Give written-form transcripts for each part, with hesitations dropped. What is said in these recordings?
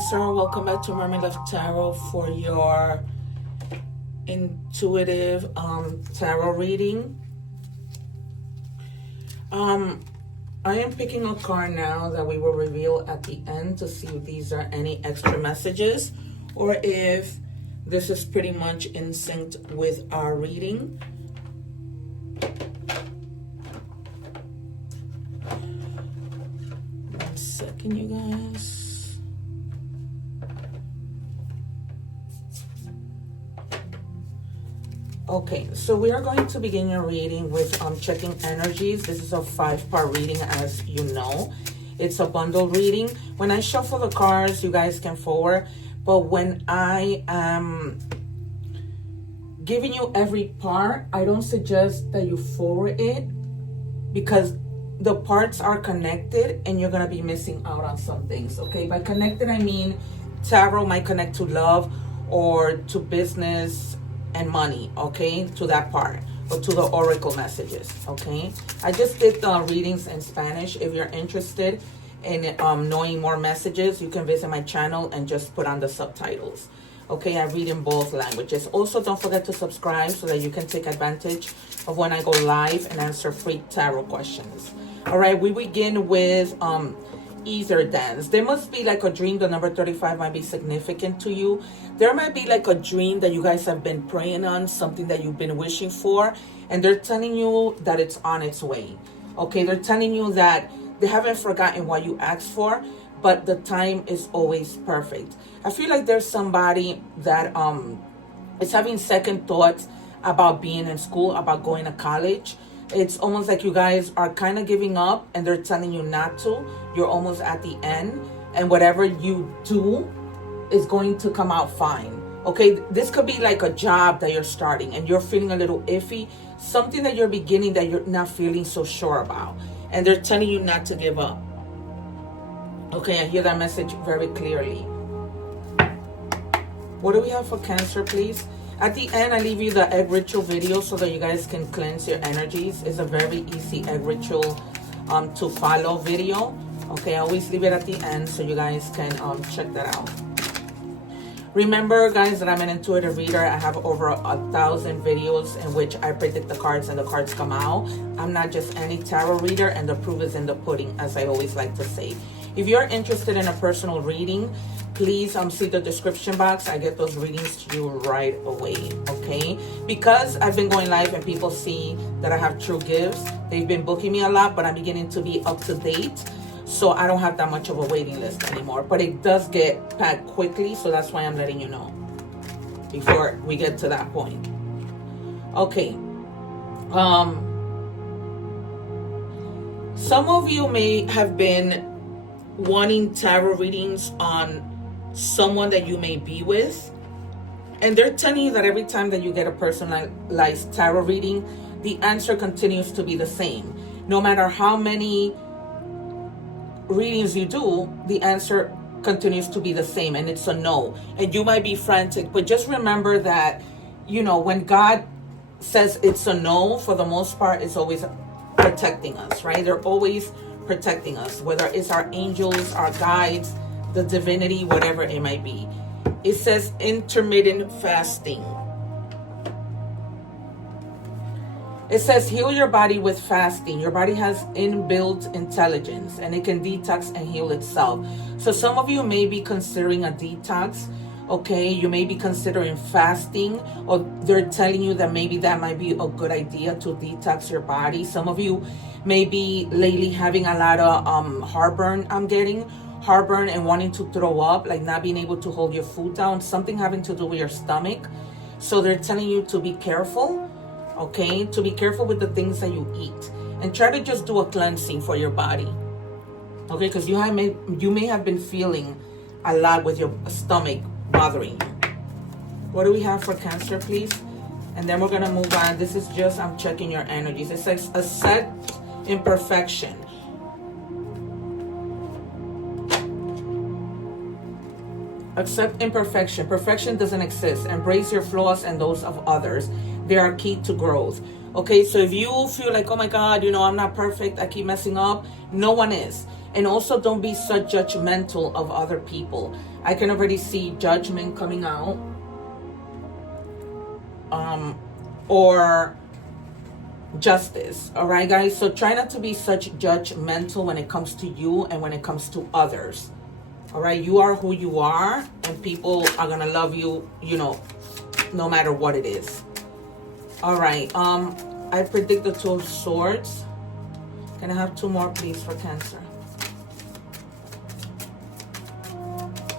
Cancer, welcome back to Mermaid Love Tarot for your intuitive tarot reading. I am picking a card now that we will reveal at the end to see if these are any extra messages or if this is pretty much in sync with our reading. One second, you guys. Okay, so we are going to begin your reading with checking energies. This is a 5-part reading, as you know. It's a bundle reading. When I shuffle the cards, you guys can forward. But when I am giving you every part, I don't suggest that you forward it because the parts are connected and you're going to be missing out on some things, okay? By connected, I mean tarot might connect to love or to business and money, okay, to that part, or to the oracle messages, okay? I just did the readings in Spanish. If you're interested in knowing more messages, you can visit my channel and just put on the subtitles, okay? I read in both languages. Also, don't forget to subscribe so that you can take advantage of when I go live and answer free tarot questions. All right, we begin with ether dance. There must be like a dream. The number 35 might be significant to you. There might be like a dream that you guys have been praying on, something that you've been wishing for, and they're telling you that it's on its way. Okay, they're telling you that they haven't forgotten what you asked for, but the time is always perfect. I feel like there's somebody that is having second thoughts about being in school, about going to college. It's almost like you guys are kind of giving up and they're telling you not to. You're almost at the end, and whatever you do is going to come out fine. Okay, this could be like a job that you're starting and you're feeling a little iffy, something that you're beginning that you're not feeling so sure about, and they're telling you not to give up. Okay, I hear that message very clearly. What do we have for Cancer, please? At the end, I leave you the egg ritual video so that you guys can cleanse your energies. It's a very easy egg ritual to follow video. Okay, I always leave it at the end so you guys can check that out. Remember, guys, that I'm an intuitive reader. I have over 1,000 videos in which I predict the cards and the cards come out. I'm not just any tarot reader, and the proof is in the pudding, as I always like to say. If you're interested in a personal reading, please see the description box. I get those readings to you right away, okay? Because I've been going live and people see that I have true gifts, they've been booking me a lot, but I'm beginning to be up to date. So I don't have that much of a waiting list anymore. But it does get packed quickly, so that's why I'm letting you know before we get to that point. Okay. Some of you may have been wanting tarot readings on someone that you may be with, and they're telling you that every time that you get a personalized tarot reading, the answer continues to be the same. No matter how many readings you do, the answer continues to be the same, and it's a no. And you might be frantic, but just remember that, you know, when God says it's a no, for the most part, it's always protecting us, right? They're always protecting us, whether it's our angels, our guides, the divinity, whatever it might be. It says intermittent fasting. It says heal your body with fasting. Your body has inbuilt intelligence and it can detox and heal itself. So some of you may be considering a detox, okay? You may be considering fasting, or they're telling you that maybe that might be a good idea to detox your body. Some of you may be lately having a lot of heartburn. I'm getting heartburn and wanting to throw up, like not being able to hold your food down, something having to do with your stomach. So they're telling you to be careful, okay? To be careful with the things that you eat, and try to just do a cleansing for your body, okay? Because you may have been feeling a lot with your stomach bothering you. What do we have for Cancer, please? And then we're gonna move on. This is just, I'm checking your energies. It says accept imperfection. Accept imperfection. Perfection doesn't exist. Embrace your flaws and those of others. They are key to growth. Okay, so if you feel like, oh my God, you know, I'm not perfect, I keep messing up, no one is. And also don't be so judgmental of other people. I can already see judgment coming out, or justice. All right, guys, so try not to be such judgmental when it comes to you and when it comes to others. All right, you are who you are, and people are gonna love you, you know, no matter what it is. All right, I predict the Two of Swords. Can I have 2 more, please, for Cancer?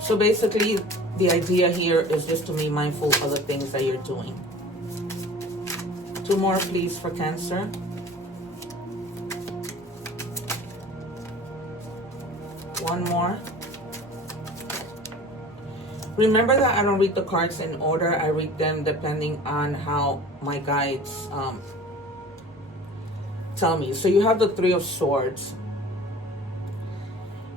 So basically, the idea here is just to be mindful of the things that you're doing. 2 more, please, for Cancer. One more. Remember that I don't read the cards in order. I read them depending on how my guides tell me. So you have the Three of Swords.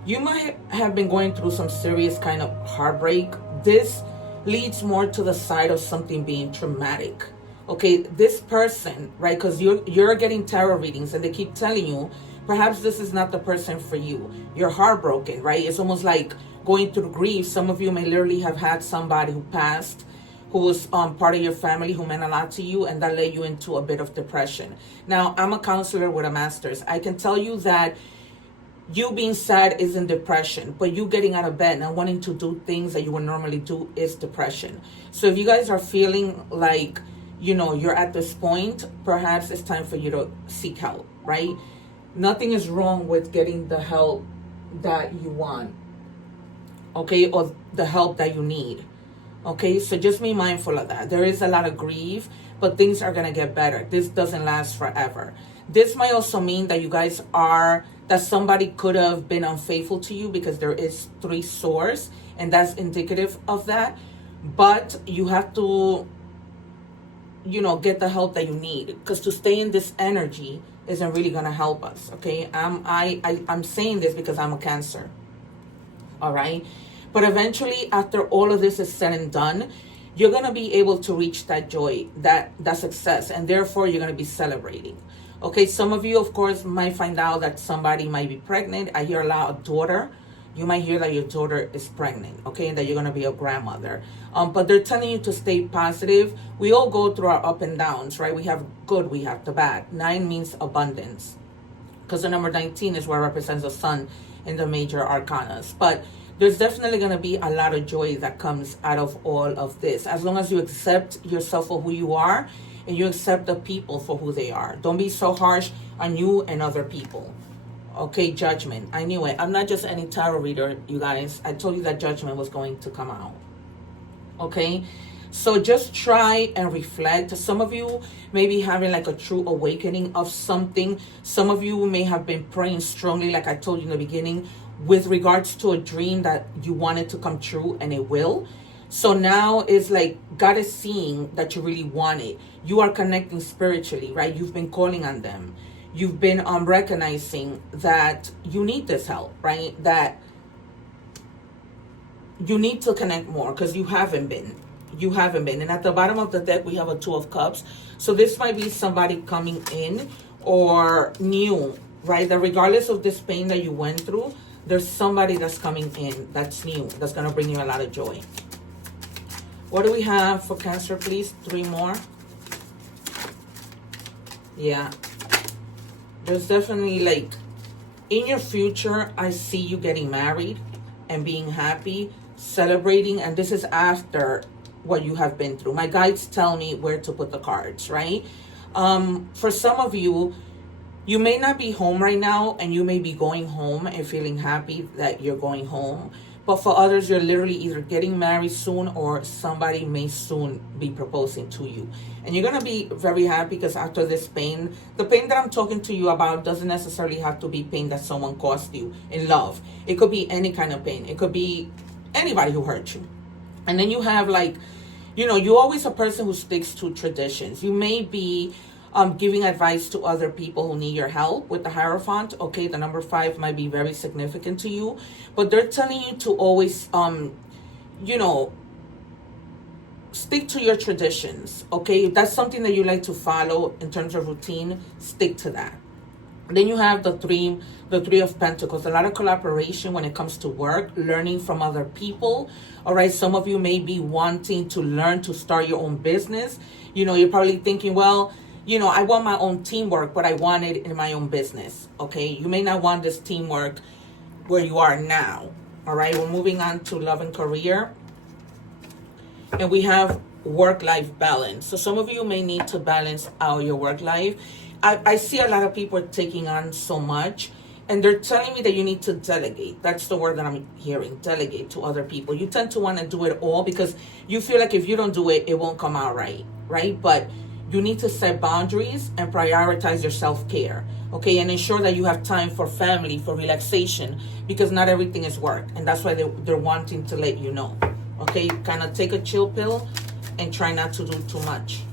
You might have been going through some serious kind of heartbreak. This leads more to the side of something being traumatic. Okay, this person, right, because you're getting tarot readings and they keep telling you, perhaps this is not the person for you. You're heartbroken, right? It's almost like going through grief. Some of you may literally have had somebody who passed, who was part of your family, who meant a lot to you, and that led you into a bit of depression. Now, I'm a counselor with a master's. I can tell you that you being sad isn't depression, but you getting out of bed and wanting to do things that you would normally do is depression. So if you guys are feeling like, you know, you're at this point, perhaps it's time for you to seek help, right? Nothing is wrong with getting the help that you want, okay, or the help that you need, okay? So just be mindful of that. There is a lot of grief, but things are going to get better. This doesn't last forever. This might also mean that you guys are, that somebody could have been unfaithful to you, because there is 3 swords, and that's indicative of that. But you have to, you know, get the help that you need, because to stay in this energy isn't really going to help us, okay? I'm saying this because I'm a Cancer, all right? But eventually, after all of this is said and done, you're going to be able to reach that joy, that success, and therefore you're going to be celebrating. Okay, some of you, of course, might find out that somebody might be pregnant. I hear a lot of daughter. You might hear that your daughter is pregnant, okay, and that you're going to be a grandmother. But they're telling you to stay positive. We all go through our up and downs, right? We have good, we have the bad. 9 means abundance, because the number 19 is what represents the sun in the major arcanas. But there's definitely going to be a lot of joy that comes out of all of this, as long as you accept yourself for who you are and you accept the people for who they are. Don't be so harsh on you and other people. Okay, judgment. I knew it. I'm not just any tarot reader, you guys. I told you that judgment was going to come out. Okay, so just try and reflect. Some of you may be having like a true awakening of something. Some of you may have been praying strongly, like I told you in the beginning, with regards to a dream that you wanted to come true, and it will. So now it's like God is seeing that you really want it. You are connecting spiritually, right? You've been calling on them. You've been recognizing that you need this help, right? That you need to connect more, because you haven't been. You haven't been. And at the bottom of the deck, we have a 2 of Cups. So this might be somebody coming in or new, right? That regardless of this pain that you went through, there's somebody that's coming in that's new, that's going to bring you a lot of joy. What do we have for Cancer, please? 3 more. Yeah. There's definitely, like, in your future, I see you getting married and being happy, celebrating, and this is after what you have been through. My guides tell me where to put the cards, right? For some of you, you may not be home right now, and you may be going home and feeling happy that you're going home. But for others, you're literally either getting married soon, or somebody may soon be proposing to you. And you're going to be very happy, because after this pain, the pain that I'm talking to you about doesn't necessarily have to be pain that someone caused you in love. It could be any kind of pain. It could be anybody who hurt you. And then you have, like, you know, you're always a person who sticks to traditions. You may be giving advice to other people who need your help with the Hierophant. Okay, the number 5 might be very significant to you, but they're telling you to always, you know, stick to your traditions. Okay, if that's something that you like to follow in terms of routine, stick to that. Then you have the three of Pentacles. A lot of collaboration when it comes to work, learning from other people. All right, some of you may be wanting to learn to start your own business. You know, you're probably thinking, well, you know, I want my own teamwork, but I want it in my own business. Okay, you may not want this teamwork where you are now. All right, we're moving on to love and career. And we have work-life balance. So some of you may need to balance out your work life. I see a lot of people are taking on so much, and they're telling me that you need to delegate. That's the word that I'm hearing, delegate to other people. You tend to want to do it all because you feel like if you don't do it, it won't come out right, right? But you need to set boundaries and prioritize your self-care, okay? And ensure that you have time for family, for relaxation, because not everything is work. And that's why they're wanting to let you know, okay? Kind of take a chill pill and try not to do too much.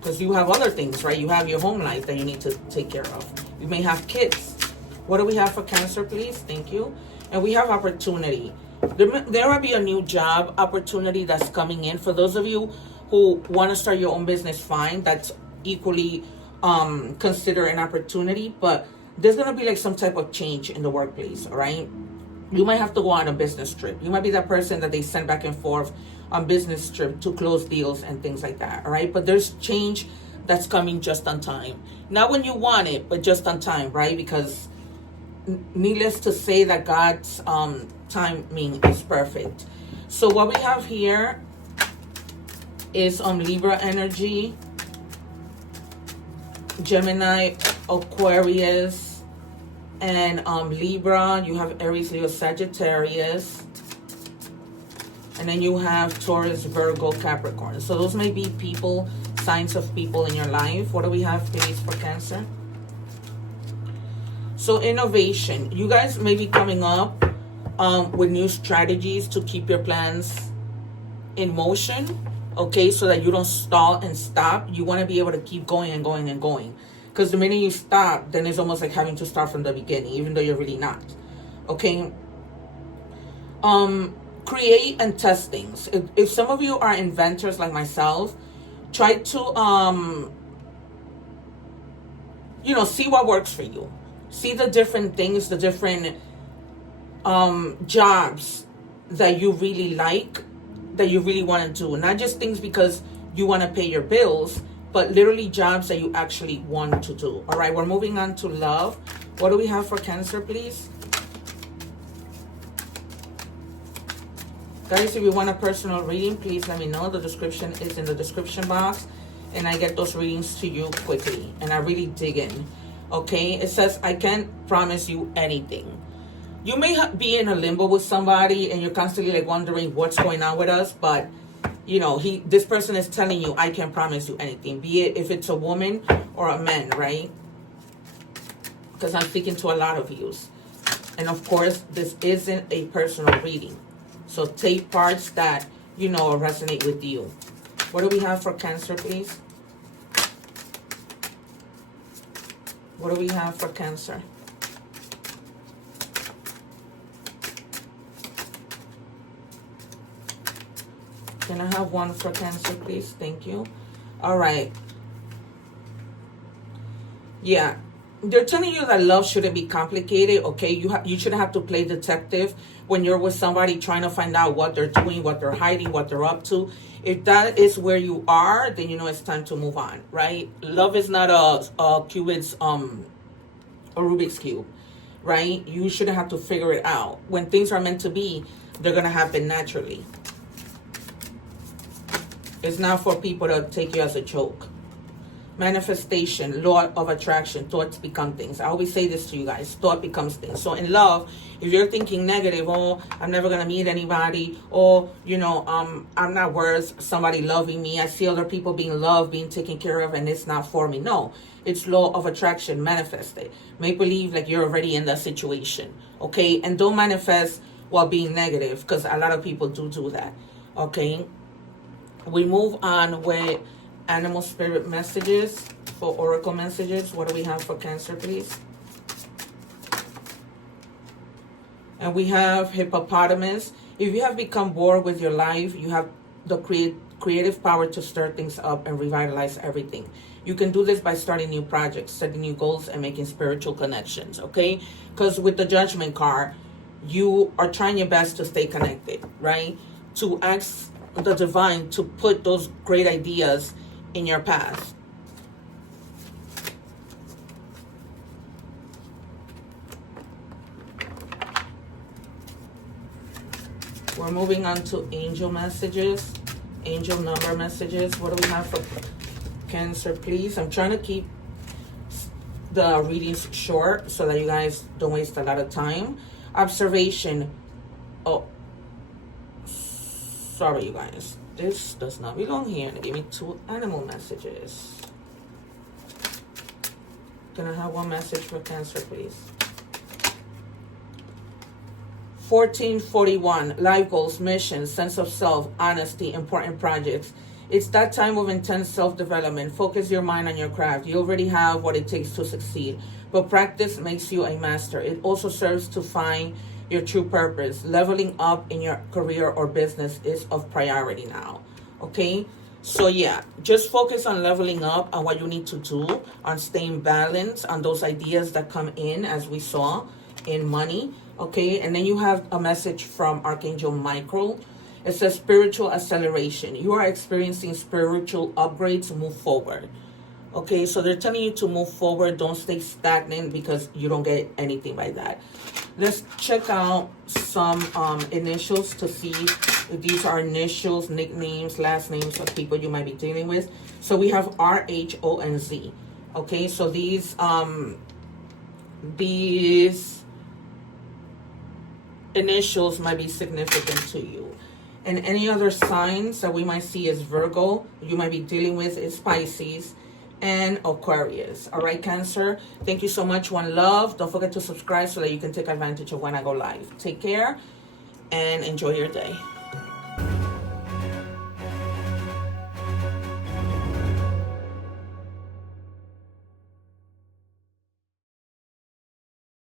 Because you have other things, right? You have your home life that you need to take care of. You may have kids. What do we have for Cancer, please? Thank you. And we have opportunity. There will be a new job opportunity that's coming in. For those of you who want to start your own business, fine. That's equally considered an opportunity. But there's going to be like some type of change in the workplace, all right? You might have to go on a business trip. You might be that person that they send back and forth on business trip to close deals and things like that, all right? But there's change that's coming just on time. Not when you want it, but just on time, right? Because needless to say that God's timing is perfect. So what we have here is Libra energy, Gemini, Aquarius, and Libra. You have Aries, Leo, Sagittarius. And then you have Taurus, Virgo, Capricorn. So those may be people, signs of people in your life. What do we have, please, for Cancer? So innovation. You guys may be coming up with new strategies to keep your plans in motion. Okay, so that you don't stall and stop. You want to be able to keep going and going and going. Because the minute you stop, then it's almost like having to start from the beginning, even though you're really not. Okay. Create and test things. If some of you are inventors like myself, try to you know, see what works for you. See the different things, the different jobs that you really like, that you really want to do. Not just things because you want to pay your bills, but literally jobs that you actually want to do. All right, we're moving on to love. What do we have for Cancer, please? Guys, if you want a personal reading, please let me know. The description is in the description box, and I get those readings to you quickly, and I really dig in. Okay, it says, I can't promise you anything. You may be in a limbo with somebody, and you're constantly like wondering what's going on with us, but you know, this person is telling you, I can't promise you anything, be it if it's a woman or a man, right? Because I'm speaking to a lot of yous. And of course, this isn't a personal reading. So take parts that, you know, resonate with you. What do we have for Cancer, please? What do we have for Cancer? Can I have one for Cancer, please? Thank you. All right. Yeah. They're telling you that love shouldn't be complicated, okay? You shouldn't have to play detective when you're with somebody trying to find out what they're doing, what they're hiding, what they're up to. If that is where you are, then you know it's time to move on, right? Love is not a Cubit's, a Rubik's Cube, right? You shouldn't have to figure it out. When things are meant to be, they're going to happen naturally. It's not for people to take you as a joke. Manifestation, law of attraction, thoughts become things. I always say this to you guys, thought becomes things. So in love, if you're thinking negative, oh, I'm never going to meet anybody, or, you know, I'm not worth somebody loving me. I see other people being loved, being taken care of, and it's not for me. No, it's law of attraction, manifest it. Make believe like you're already in that situation, okay? And don't manifest while being negative, because a lot of people do that, okay? We move on with animal spirit messages for oracle messages. What do we have for Cancer, please? And we have hippopotamus. If you have become bored with your life, you have the creative power to stir things up and revitalize everything. You can do this by starting new projects, setting new goals, and making spiritual connections, okay? Because with the Judgment card, you are trying your best to stay connected, right? To ask the divine to put those great ideas in your path. We're moving on to angel messages, angel number messages. What do we have for Cancer, please? I'm trying to keep the readings short so that you guys don't waste a lot of time. Observation. Oh, sorry, you guys. This does not belong here. Give me 2 animal messages. Can I have 1 message for Cancer, please? 1441, life goals, missions, sense of self, honesty, important projects. It's that time of intense self-development. Focus your mind on your craft. You already have what it takes to succeed, but practice makes you a master. It also serves to find your true purpose. Leveling up in your career or business is of priority now, okay? So yeah, just focus on leveling up, on what you need to do, on staying balanced, on those ideas that come in, as we saw, in money, okay? And then you have a message from Archangel Michael. It says spiritual acceleration. You are experiencing spiritual upgrades. Move forward. Okay, so they're telling you to move forward. Don't stay stagnant because you don't get anything by that. Let's check out some initials to see if these are initials, nicknames, last names of people you might be dealing with. So we have RHONZ. Okay, so these initials might be significant to you. And any other signs that we might see is Virgo, you might be dealing with is Pisces and Aquarius. All right, Cancer. Thank you so much. One love. Don't forget to subscribe so that you can take advantage of when I go live. Take care and enjoy your day.